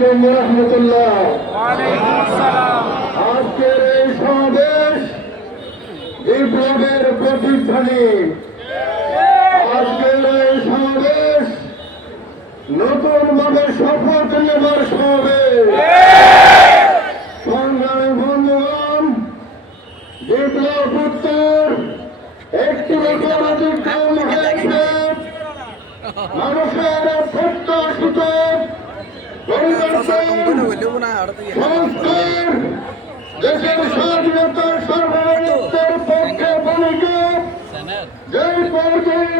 আলাইকুম ওয়া রাহমাতুল্লাহ। আজকের এই সমাবেশ বিপ্লবের প্রতিধ্বনি। আজকের এই সমাবেশ নতুন ভাবে শপথ নেবার সমাবেশ। সংগ্রামী বন্ধুগণ, বিপ্লব উত্তর একটি বছর অতিক্রম হয়েছে। মানুষের প্রত্যাশিত সংস্কার, দেশের স্বাধীনতা সার্বভৌমত্বের পক্ষে ভূমিকা যেই পর্যায়ে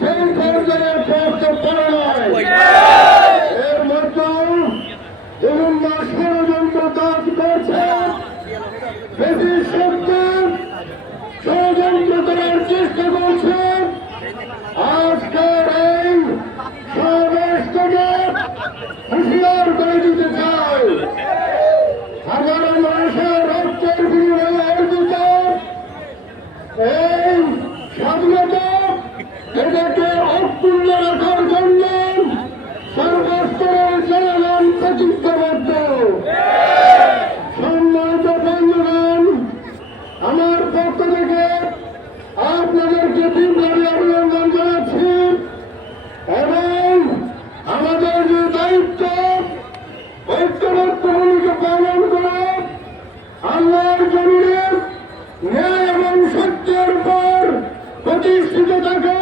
সেই পর্যায়ে পৌঁছতে পারে নাই। এর মধ্যে বিভিন্ন ষড়যন্ত্র কাজ করছে, ব্রিটিশ সরকার ষড়যন্ত্র করার চেষ্টা করছে। আজকের এই সমাবেশ থেকে হুঁশিয়ার করে দিতে চাই, হাজারো মানুষের রক্তের বিনিময়ে অর্জিত এই স্বাধীনতা, এটাকে অক্ষুণ্ণ রাখার জন্য সর্বস্তরের জনগণ প্রতিজ্ঞাবদ্ধ। সম্মানিত বন্ধুগণ, আমার পক্ষ থেকে আপনাদেরকে বিপ্লবী অভিনন্দন জানাচ্ছি এবং আমাদের যে দায়িত্ব ঐক্যবদ্ধ ভূমিকা পালন করে আল্লাহর জমিনে ন্যায় এবং সত্যের উপর প্রতিষ্ঠিত থাকে